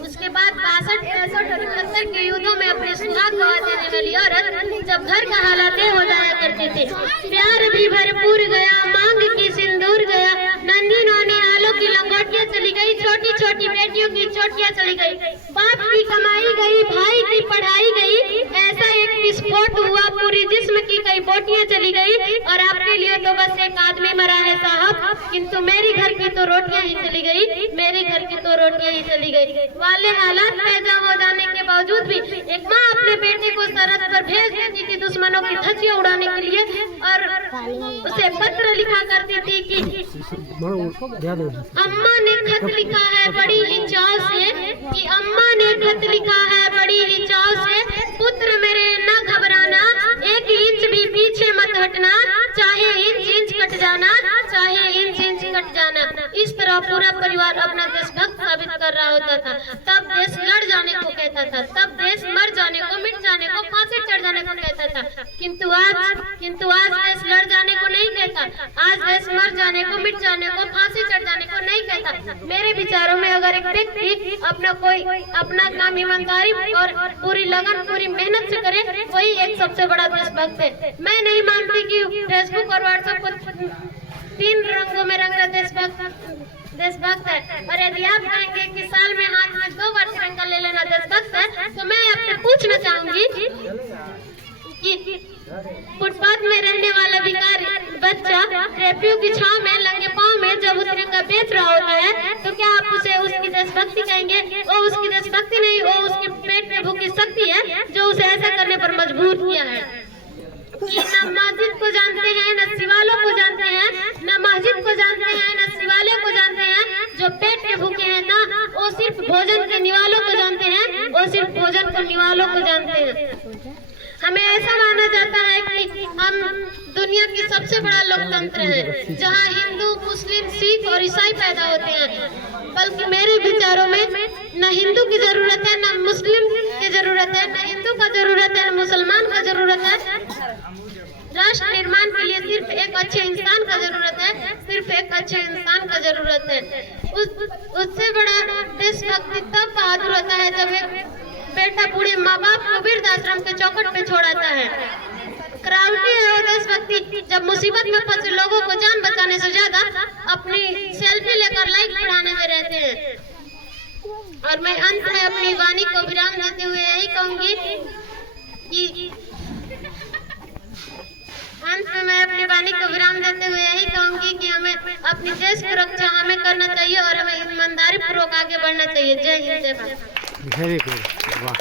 उसके बाद 62, 65 और 71 के युद्धों में अपने सुहाग गवा देने वाली औरत जब घर का हालात हो जाया करते थे। प्यार भी भरपूर गया, मांग की सिंदूर गया, नन्ही नौनी आलों की लंगोटियां चली गई, छोटी छोटी बेटियों की चोटियां चली गई, बाप की कमाई गई, भाई की पढ़ाई गई, ऐसा एक विस्फोट हुआ, पूरी जिस्म की कई बोटियां चली गई और आपके लिए तो बस एक आदमी मरा है साहब, किंतु मेरी घर की तो रोटियां ही चली गई, मेरे घर की तो रोटियां ही चली गई वाले हालात पैदा हो जाने के बावजूद भी एक माँ अपने बेटे को सरहद पर भेज देती थी दुश्मनों की धज्जियां उड़ाने के लिए और उसे पत्र लिखा करती थी कि अम्मा ने खत लिखा है बड़ी ही चाव से, कि अम्मा ने खत लिखा है बड़ी ही चाव से, पुत्र मेरे न घबराना, 1 इंच भी पीछे मत हटना, चाहे इंच कट जाना, चाहे इंच कट जाना। इस तरह पूरा परिवार अपना देशभक्त साबित कर रहा होता था। तब देश लड़ जाने को कहता था, तब देश मर जाने को, मिट जाने को, फांसी चढ़ जाने को कहता था, किंतु आज देश लड़ जाने को नहीं कहता। आज देश मर जाने को, मिट जाने को, फांसी चढ़ जाने को नहीं कहता। मेरे विचारों में अगर एक व्यक्ति अपना काम ईमानदारी और पूरी लगन, पूरी मेहनत से करे, वही एक सबसे बड़ा देशभक्त है। मैं नहीं मानती कि फेसबुक और व्हाट्सएप को 3 रंगों में रंग देशभक्त है। और यदि आप कहेंगे कि साल में हाथ में 2 बार तिरंगा ले लेना देशभक्त है, तो मैं आपसे पूछना चाहूंगी कि फुटपाथ में रहने वाला भिखारी बच्चा रेपियो की छांव में लंगे पांव में जब वो तिरंगा बेच रहा होता है, तो क्या आप उसे उसकी देशभक्ति कहेंगे? वो उसकी देशभक्ति नहीं, वो उसके पेट में भूखी शक्ति है जो उसे ऐसा करने पर मजबूर किया है। न मस्जिद को जानते हैं, न शिवालों को जानते हैं, न मस्जिद को जानते हैं, न शिवालय को जानते हैं, जो पेट के भूखे हैं ना, वो सिर्फ भोजन के निवालों को जानते हैं, वो सिर्फ भोजन के निवालों को जानते हैं। हमें ऐसा माना जाता है कि हम दुनिया की सबसे बड़ा लोकतंत्र है, जहां हिंदू, मुस्लिम, सिख और ईसाई पैदा होते हैं। बल्कि मेरे विचारों में न हिंदू की जरूरत है, न मुस्लिम की जरूरत है, न हिंदू का जरूरत है, न मुसलमान का जरूरत है। राष्ट्र निर्माण के लिए सिर्फ एक अच्छे इंसान का जरूरत है, सिर्फ एक अच्छे इंसान का जरूरत है। उससे बड़ा देशभक्ति तब बहादुर होता है जब एक बेटा बूढ़े माँ बाप को वृद्ध आश्रम के चौखट पे छोड़ाता है। क्राउटी है वो देशभक्ति जब मुसीबत में फंसे लोगों को जान बचाने से ज्यादा अपनी सेल्फी लेकर लाइक बढ़ाने में रहते हैं। और मैं अंत में अपनी वाणी को विराम देते हुए यही कहूंगी कि हमें अपनी देश की रक्षा हमें करना चाहिए और हमें ईमानदारी पूर्वक आगे बढ़ना चाहिए। जय हिंद, जय भारत। वेरी गुड, वाह।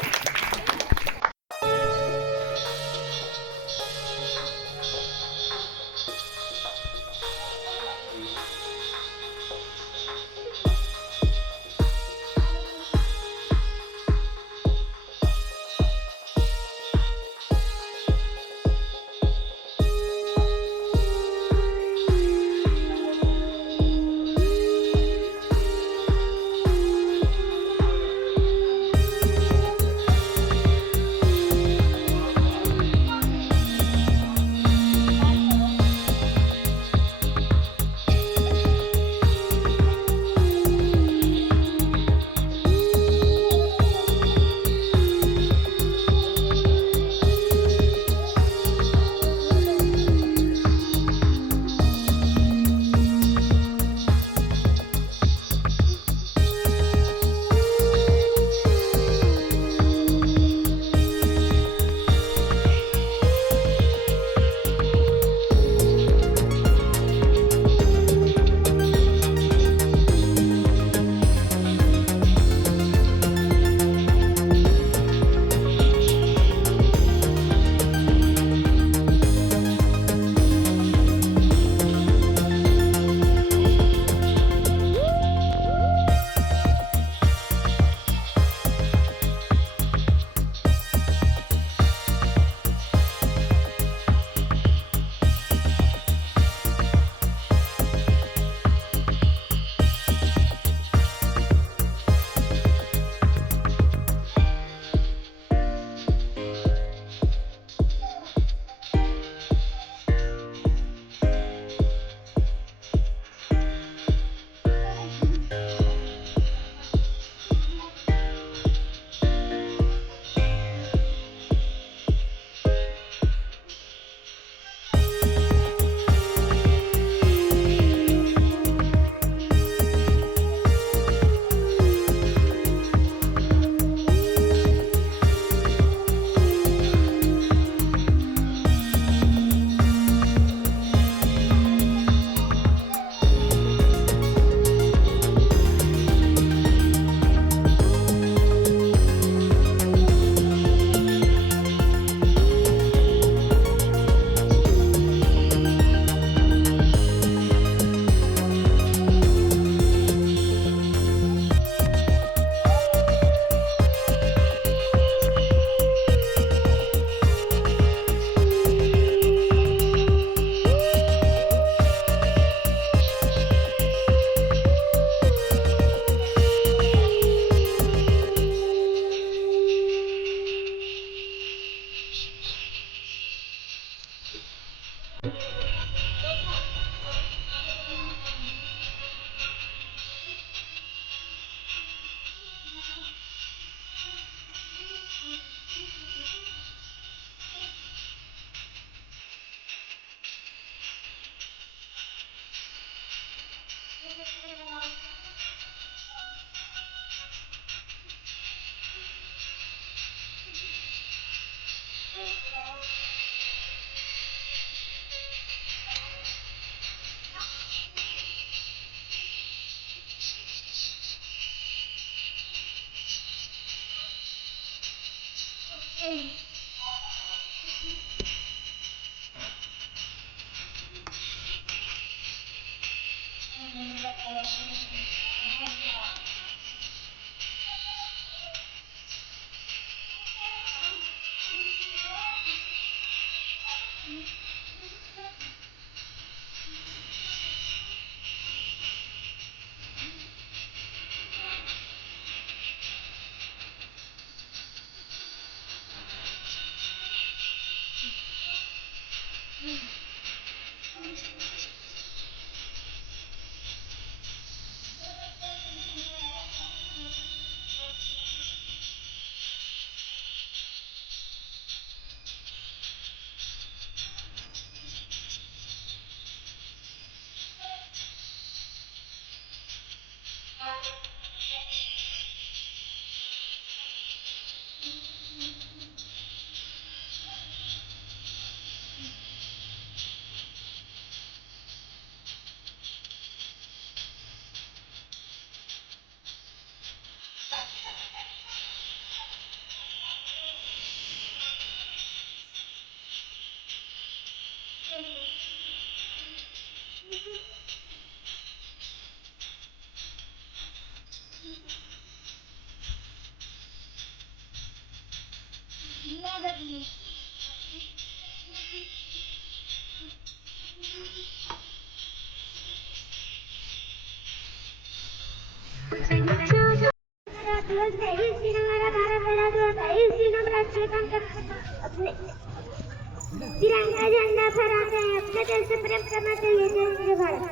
तिरंगा झंडा फहराते हैं, अपने देश से प्रेम करना चाहिए। जय हिंद भारत।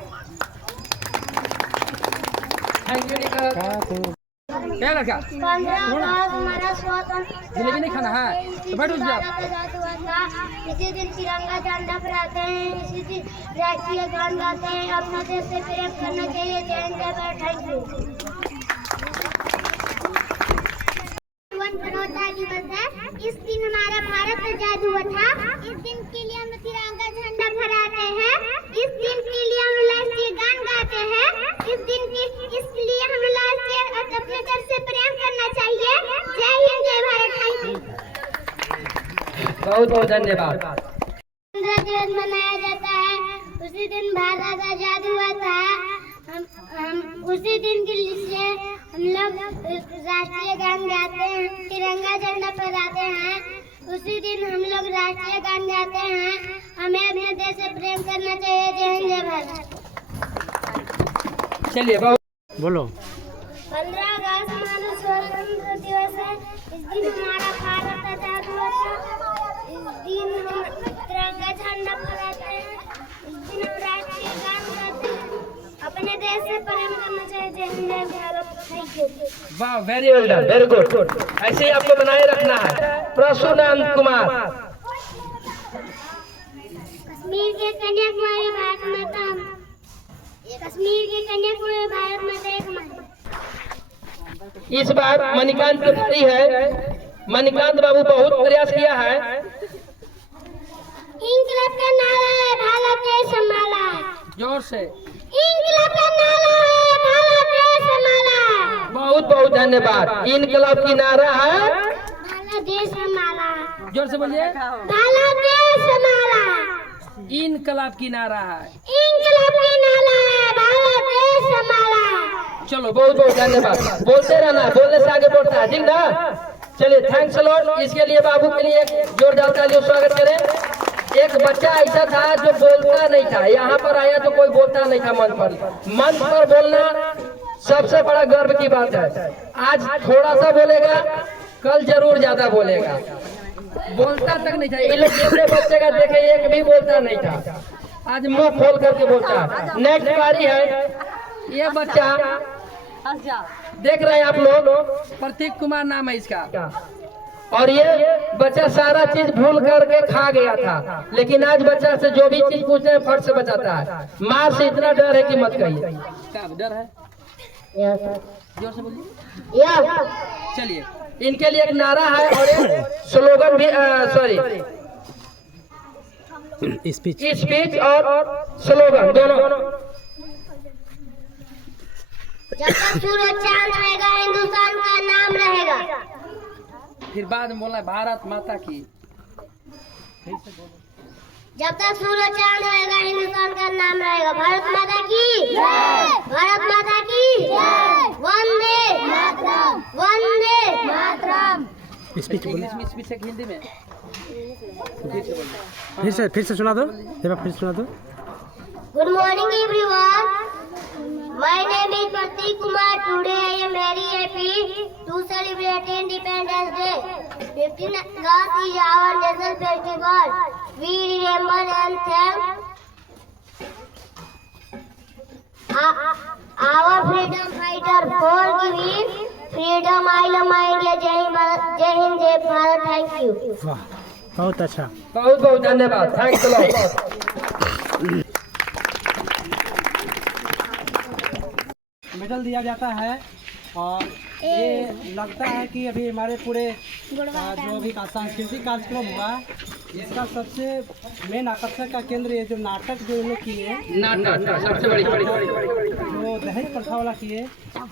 थैंक यू निकल। क्या लड़का? 15 अगस्त हमारा स्वतंत्र जलेबी नहीं खाना है तो बैठ उठ जाओ। इसी दिन तिरंगा झंडा फहराते हैं, इसी दिन राष्ट्रीय गान गाते हैं। अपना देश से प्रेम करना चाहिए। जय हिंद जय भारत। Thank you. बनौटा दिवस है। इस दिन हमारा भारत आजाद हुआ था। इस दिन के लिए हम तिरंगा झंडा फहराते हैं। इस दिन के लिए हम राष्ट्रीय गान गाते हैं। इस दिन के इसलिए हम राष्ट्रीय अपने देश से प्रेम करना चाहिए। जय हिंद जय भारत। Thank you. बहुत बहुत धन्यवाद। 15 दिवस मनाया जाता है। उसी दिन भारत आजाद हुआ था। हम उसी दिन के लिए हम लोग राष्ट्रीय गान गाते हैं, तिरंगा झंडा फहराते हैं। उसी दिन हम लोग राष्ट्रीय गान गाते हैं। हमें अपने देश से प्रेम करना चाहिए। जय हिंद जय भारत। चलिए बहुत बोलो। 15 अगस्त हमारा स्वतंत्र दिवस है। इस दिन हमारा भारत आजाद हुआ था। इस दिन हम तिरंगा झंडा फहराते हैं। इस दिन हम राष्ट्रीय गान गाते हैं। अपने देश से प्रेम करना चाहिए। जय हिंद जय भारत। Thank you. वाह, very well done, very good. ऐसे ही आपको बनाए रखना है। प्रसूनंद कुमार। कश्मीर के कन्याकुमारी भारत माता। कश्मीर के कन्याकुमारी भारत माता एक माता। इस बार मणिकांत की पारी है। मणिकांत बाबू बहुत प्रयास किया है। इंकलाब का नारा है, भारत देश हमारा। जोर से। इंकलाब का नारा है, भारत देश हमारा। बहुत बहुत धन्यवाद। इनकलाब की नारा है, भारत देश हमारा। जोर से बोलिए। भारत देश हमारा। इनकलाब की नारा है। इंकलाब की नारा है, भारत देश हमारा। चलो बहुत बहुत धन्यवाद। बोलते रहना, बोलने से आगे बढ़ता है, ठीक ना। चलिए, थैंक्स अ लॉट। इसके लिए बाबू के लिए एक जोरदार तालियों स्वागत करें। एक बच्चा ऐसा था जो बोलता नहीं था, यहाँ पर आया तो कोई बोलता नहीं था। मंच पर बोलना सबसे बड़ा गर्व की बात है। आज थोड़ा सा बोलेगा, कल जरूर ज्यादा बोलेगा। बोलता तक नहीं था। ये लोग दूसरे बच्चे का देखे, एक भी बोलता नहीं था, आज मुंह खोल करके बोलता। नेक्स्ट पारी है, ये बच्चा देख रहे हैं आप लोग, प्रतीक कुमार नाम है इसका। और ये बच्चा सारा चीज भूल करके खा गया था, लेकिन आज बच्चा से जो भी चीज पूछते हैं फट से बताता है। मार से इतना डर है कि मत कहिए। क्या डर है? जोर से बोलिए। चलिए, इनके लिए एक नारा है और एक स्लोगन भी, सॉरी स्पीच और स्लोगन दोनों। जब तक सूरज चांद रहेगा हिंदुस्तान का नाम रहेगा। फिर बाद में बोला भारत माता की। जब तक सूरज चांद रहेगा हिंदुस्तान का नाम रहेगा। भारत माता की, भारत माता की, वंदे मातरम, वंदे मातरम। स्पीच हिंदी में फिर से सुना दो, फिर सुना दो। Good morning everyone, my name is Prateek Kumar. Today I am very happy to celebrate independence day. 15 August is our national festival. We remember and thank our freedom fighter for giving freedom. I love my India. जय हिंद, जय Bharat. Thank you. वाह, बहुत अच्छा, बहुत बहुत धन्यवाद। Thanks a lot. Medal दिया जाता है और ये लगता है कि अभी हमारे पूरे जो अभी सांस्कृतिक कार्यक्रम हुआ, इसका सबसे मेन आकर्षण का केंद्र ये जो नाटक जो लोग किए, नाटक सबसे बड़ी जो दहेज प्रथा वाला किए,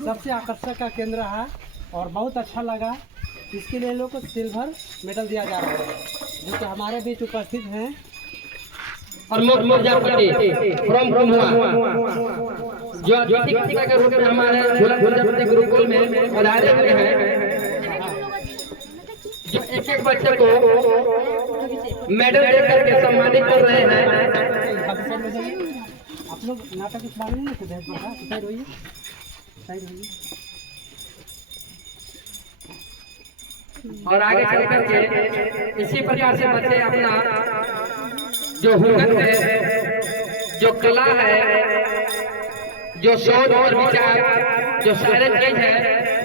सबसे आकर्षण का केंद्र है और बहुत अच्छा लगा। इसके लिए लोग को सिल्वर मेडल दिया जा रहा है, जो कि हमारे बीच उपस्थित हैं। और फ्रॉम हुआ जो दीपिका के रूप में हमारे झूलन प्रजापति गुरुकुल में पधारे हुए हैं, जो एक एक बच्चे को मेडल दे करके सम्मानित कर रहे हैं। आप लोग नाटक इस बारे में नहीं दहेज प्रथा, साइड होइए, साइड होइए। और आगे चल करके इसी प्रकार से बच्चे अपना जो हुनर है, जो कला है, जो सोच और विचार, जो सारे चीज है,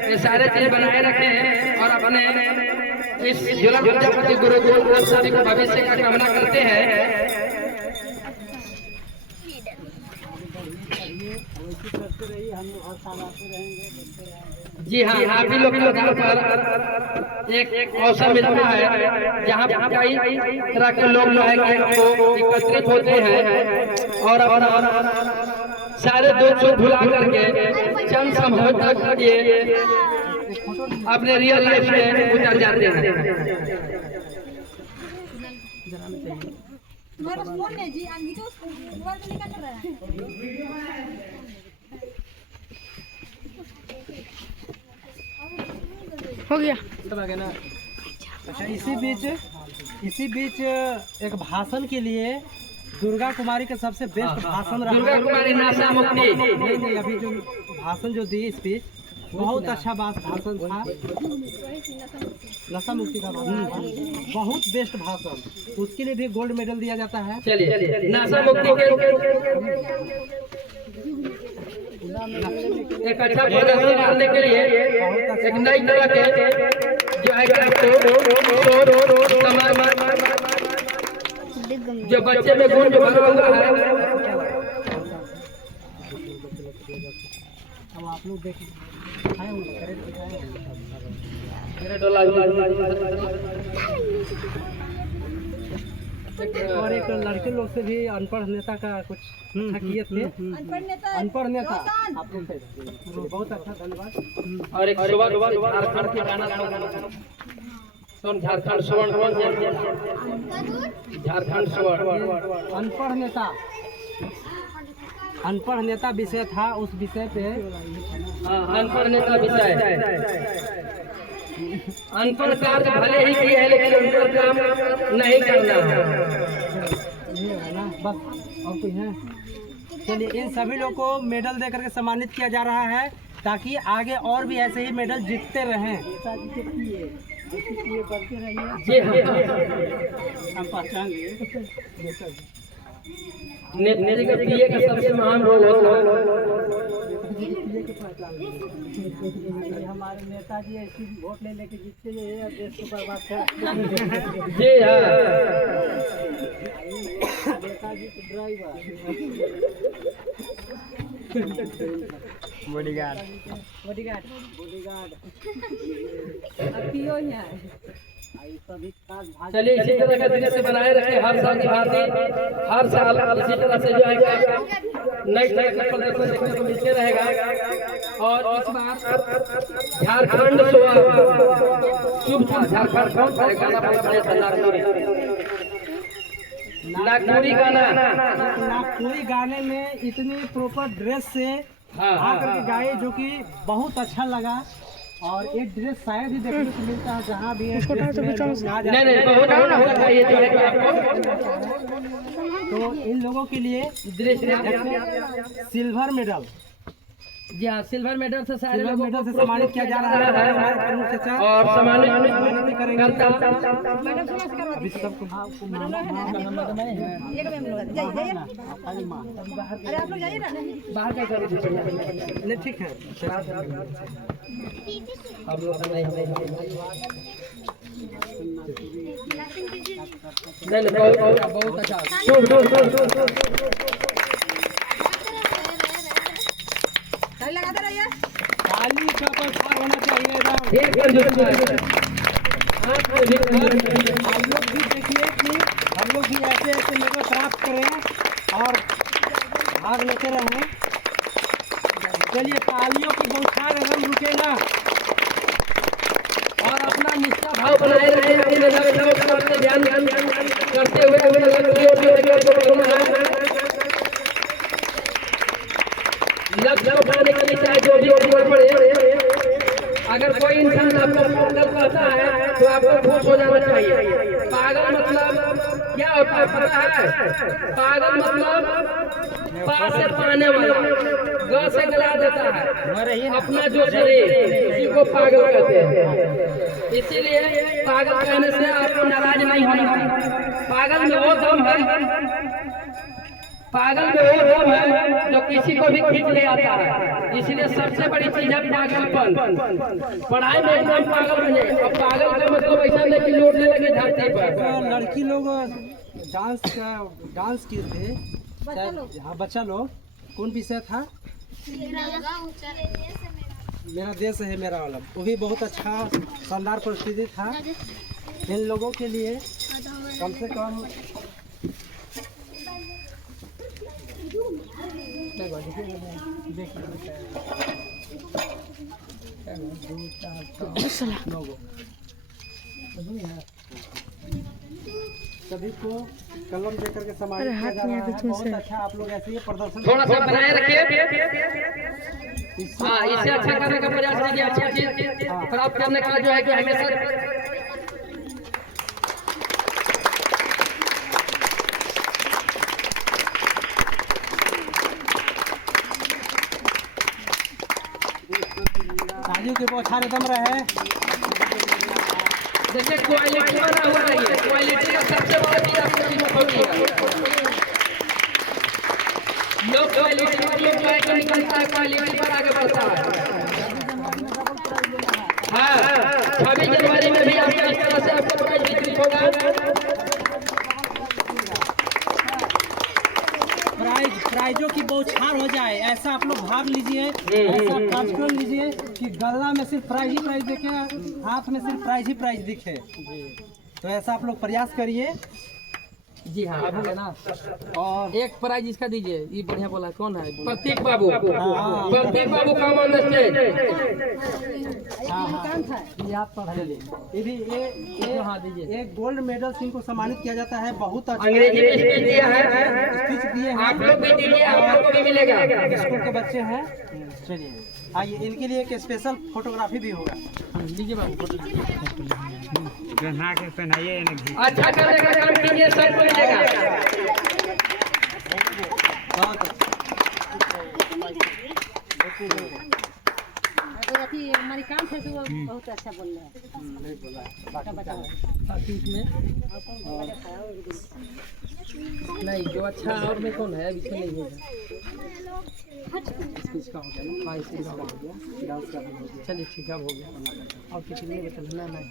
ये सारे चीज बनाए रखें और अपने इस झूलन प्रजापति गुरुकुल को सभी को भविष्य का कामना करते हैं। जी हाँ, आप ही लोग के आधार पर एक अवसर मिलता है जहाँ कई तरह के लोग जो है एकत्रित होते हैं और सारे दुख सुख भुला करके चंद समय तक ये अपने रियल लाइफ में उतर जाते हैं। हो गया। अच्छा, इसी बीच एक भाषण के लिए दुर्गा कुमारी का सबसे बेस्ट भाषण रहा। दुर्गा कुमारी नशा मुक्ति नहीं, अभी जो भाषण जो दी स्पीच, बहुत अच्छा भाषण था। नशा मुक्ति का भाषण था, बहुत बेस्ट भाषण। उसके लिए भी गोल्ड मेडल दिया जाता है। चलिए, नशा मुक्ति के एक अच्छा प्रदर्शन करने के लिए एक नई तरह के जो है जो बच्चे में गुण जो भरा हुआ है, अब आप लोग देखें और एक लड़के लोग से भी अनपढ़ नेता का कुछ अच्छा किए थे। अनपढ़ नेता आप लोग से बहुत अच्छा, धन्यवाद। और एक झारखंड के गाना झारखंड स्वर्ण, झारखंड स्वर्ण। अनपढ़ नेता विषय था, उस विषय पे अनपढ़ नेता विषय। अनपढ़ कार्य भले ही किए हैं, लेकिन उनका काम नहीं करना है। बस और कोई है? चलिए, इन सभी लोग को मेडल दे करके सम्मानित किया जा रहा है ताकि आगे और भी ऐसे ही मेडल जीतते रहें। जी हाँ, हम पहचान नेता का सबसे महान रोल होता है की पहचान है। हमारे नेताजी ऐसी वोट ले लेके जीतते हैं देश को बर्बाद कर। जी हाँ, नेताजी के ड्राइवर बॉडीगार्ड सभी काज चलिए इसी तरह का दृश्य बनाए रखे हर साल की भांति। हर साल इसी तरह से जो है नई तरह का प्रदर्शन देखने को मिलते रहेगा। और इस बार झारखंड शुभ था। झारखंड कौन सा गाना बना था? नागपुरी गाना। नागपुरी गाने में इतनी प्रॉपर ड्रेस से आकर के गाए जो कि बहुत अच्छा लगा। और एक ड्रेस शायद ही देखने को मिलता है जहाँ भी एक ड्रेस में लोग ना जाते हैं। बहुत ये जो है आपको तो इन लोगों के लिए सिल्वर मेडल, जी हाँ, सिल्वर मेडल से सारे सिल्वर मेडल से सम्मानित किया जा रहा है हमारे प्रमुख चाचा। और सम्मानित भी करेंगे। अरे आप लोग जाइए ना। बाहर का करो। नहीं ठीक है। हम लोग नहीं बहुत अच्छा। लगाते रहिए। ताली का प्रसार होना चाहिए हम लोग भी देखिए कि हम लोग भी ऐसे ऐसे मेडल प्राप्त करें और भाग लेते रहें। चलिए तालियों की बौछार एकदम रुके ना और अपना निष्ठा भाव बनाए रहे। ध्यान करते हुए लक्ष्य उठाने के लिए चाहे जो भी उम्र पड़े, अगर कोई इंसान आपको पागल कहता है तो आपको खुश हो जाना चाहिए। पागल मतलब क्या होता है पता है? पागल मतलब पा से पाने वाला, ग से गला देता है अपना जो शरीर, इसी को पागल कहते हैं। इसीलिए पागल कहने से आपको नाराज नहीं होना है। पागल में वो दम है, पागल में वो दम है जो किसी को भी खींच ले आता है। इसलिए सबसे बड़ी चीज है पागलपन। पढ़ाई में एकदम पागल बने। अब पागल का मतलब ऐसा नहीं कि लौटने लगे धरती पर। तो लड़की लोग डांस किए थे। हाँ, बच्चा लोग कौन विषय था? मेरा देश है मेरा वाला। वो भी बहुत अच्छा शानदार परिस्थिति था। इन लोगों के लिए कम से कम सभी को कलम देकर के सम्मानित किया जा रहा है। बहुत अच्छा आप लोग ऐसे ही प्रदर्शन थोड़ा सा बनाए रखिए। हाँ, इससे अच्छा करने का प्रयास कीजिए। अच्छी चीज प्राप्त करने का जो है कि हमेशा तालियों के बौछार एकदम रहे। जैसे क्वालिटी बना हुआ है, क्वालिटी का सबसे बड़ा चीज आपको कीमत होती है। लोग क्वालिटी पर लोग जो है कि निकलता है, क्वालिटी पर आगे बढ़ता है। हाँ, 26 जनवरी में भी आपको इस तरह से आपको प्राइज वितरित होगा। प्राइजों की बौछार हो जाए ऐसा आप लोग भाग लीजिए। ऐसा कार्यक्रम लीजिए कि गला में सिर्फ प्राइज ही प्राइज दिखे, हाथ में सिर्फ प्राइज ही प्राइज दिखे। तो ऐसा आप लोग प्रयास करिए। जी हाँ, ना। और एक प्राइज इसका दीजिए। ये बढ़िया बोला, कौन है? प्रतीक बाबू। प्रतीक बाबू कम ऑन द स्टेज। ये आप पढ़ लीजिए। हाँ, दीजिए। एक गोल्ड मेडल से इनको सम्मानित किया जाता है। बहुत अच्छा अंग्रेजी में स्पीच दिया है, स्पीच दिए हैं। आप लोग भी दीजिए, आप लोग को भी मिलेगा। स्कूल के बच्चे हैं। चलिए आइए, इनके लिए एक स्पेशल फोटोग्राफी भी होगा। दीजिए बाबू। पहना के पहनाइए। अच्छा करने का काम कीजिए, सबको मिलेगा। हमारी काम से बहुत अच्छा बोल रहे हैं। में नहीं जो अच्छा और में कौन है अभी से नहीं होगा। इसका हो गया ना, हाँ इसका हो गया, डांस का भी हो गया। चलिए ठीक है अब हो गया। और किसी ने बता ना नहीं